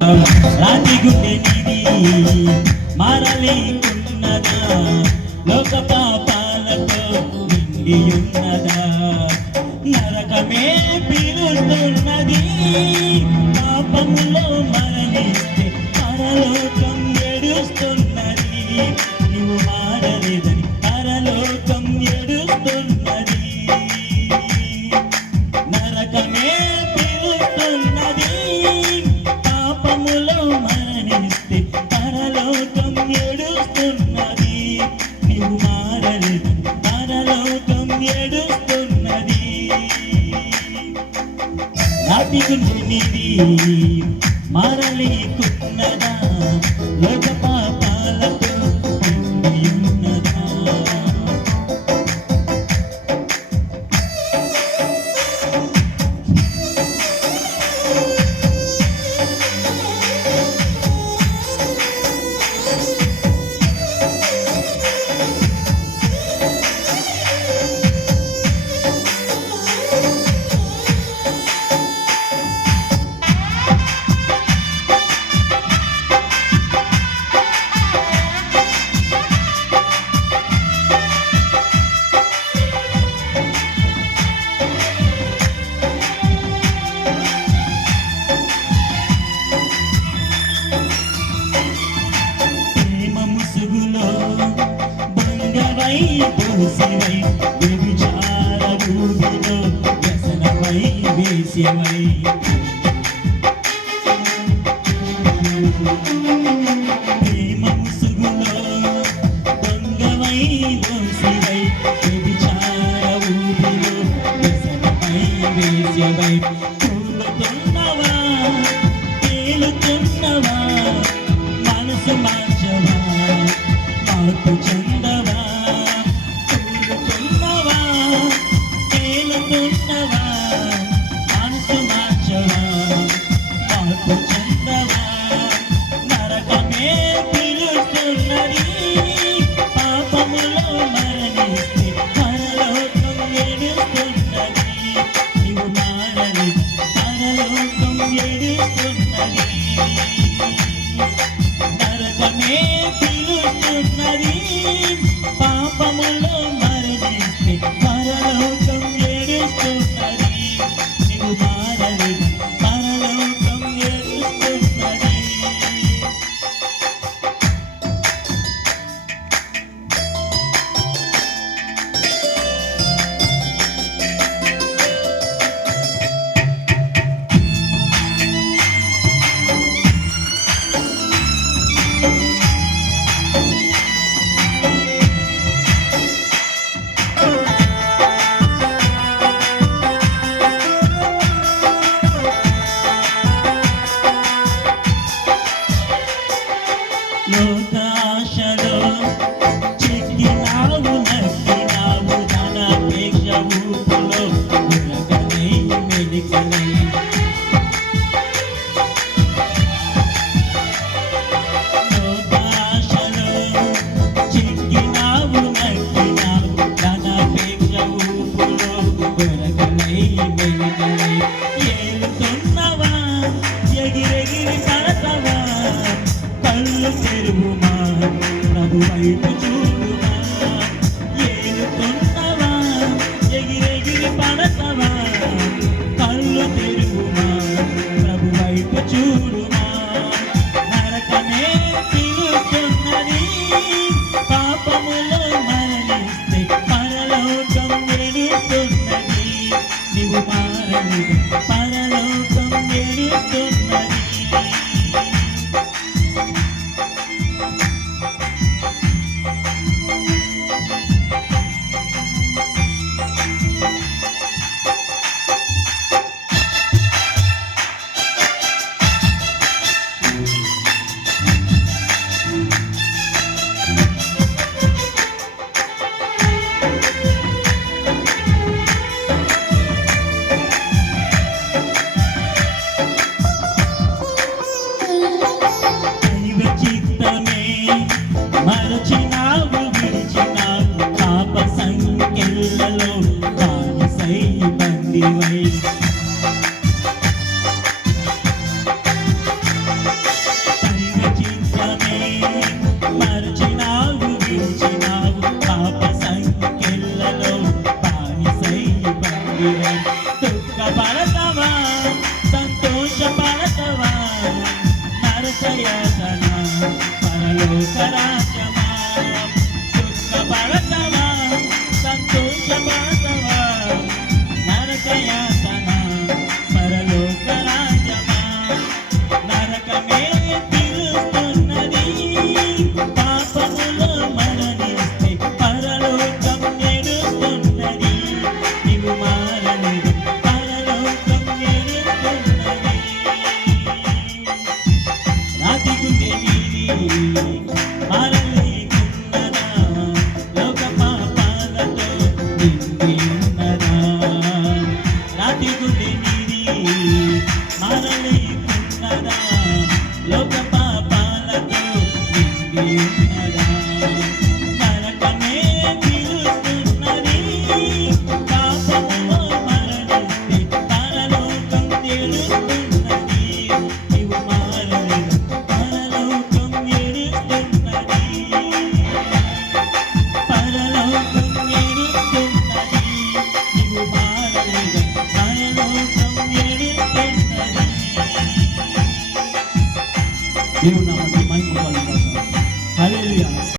రాతి గుండె నిధి మారలేకున్నదా, లోక పాపాలతో నిండియున్నదా, నరకమే పిలుస్తున్నది, పాపములో మరణిస్తే పరలోకం ఏడుస్తున్నది, నువ్వు మారలేదని పరలోకం ఏడుస్తున్నది, నరకమే పిలుస్తున్నది, పాపములో మరణిస్తే పరలోకం ఏడుస్తున్నది, నువ్వు మారలేదని పరలోకం ఏడుస్తున్నది. నాటి గుండె నీది మారలేకున్నదా, లోక పాపాలతో నిండియున్నదా. దోషివై వ్యభిచార భూమిలో వ్యసనమై వేశ్యవై, ప్రేమ ముసుగులో దొంగవై దోషివై వ్యభిచార భూమిలో వ్యసనమై వేశ్యవై, కూలుతున్నవా తేలుతున్నవా, మనసు మార్చవా మార్పు చెందవా, మనసు మార్చవా మార్పు చెందవా, నరకమే పిలుస్తున్నది, పాపములో మరణిస్తే పరలోకం ఏడుస్తున్నది, నీవు మారని పరలోకం ఏడుస్తున్నది, నరకమే పిలుస్తున్నది, పాపములో మరణిస్తే పరలోకం ఏడుస్తున్నది, నీవు మారని పరలోకం ఏడుస్తున్నది. లోకాశలో చిక్కినావు నక్కినావు, ధనాపేక్ష ఊపులో ఉరకనై మెలికనై, లోకాశలో చిక్కినావు నక్కినావు, ధనాపేక్ష ఊపులో ఉరకనై మెలికనై, ఏలుతున్నవా ఎగిరెగిరి పడతవా, కళ్ళు తెరువుమా ప్రభు వైపు చూడుమా, ఏలుతున్నవా ఎగిరెగిరి పడతవా, కళ్ళు తెరువుమా ప్రభు వైపు చూడుమా, నరకమే పిలుస్తున్నది, పాపములో మరణిస్తే పరలోకం ఏడుస్తున్నది, నీవు మారని పరలోకం ఏడుస్తున్నది. లోక పాపాలతో నిండి ఉన్నదా నరకమే పిలుస్తున్నది పాపములో మరణిస్తే పరలోకం తెలుస్తున్నది నీవు మారలేదు పరలోకం ఎడుస్తున్నది పరలోకం ఎడుస్తున్నది నీవు మారలేదు పరలోకం ఎడుస్తున్నది దేవుని నామమునకు మహిమ కలుగును గాక హల్లెలూయా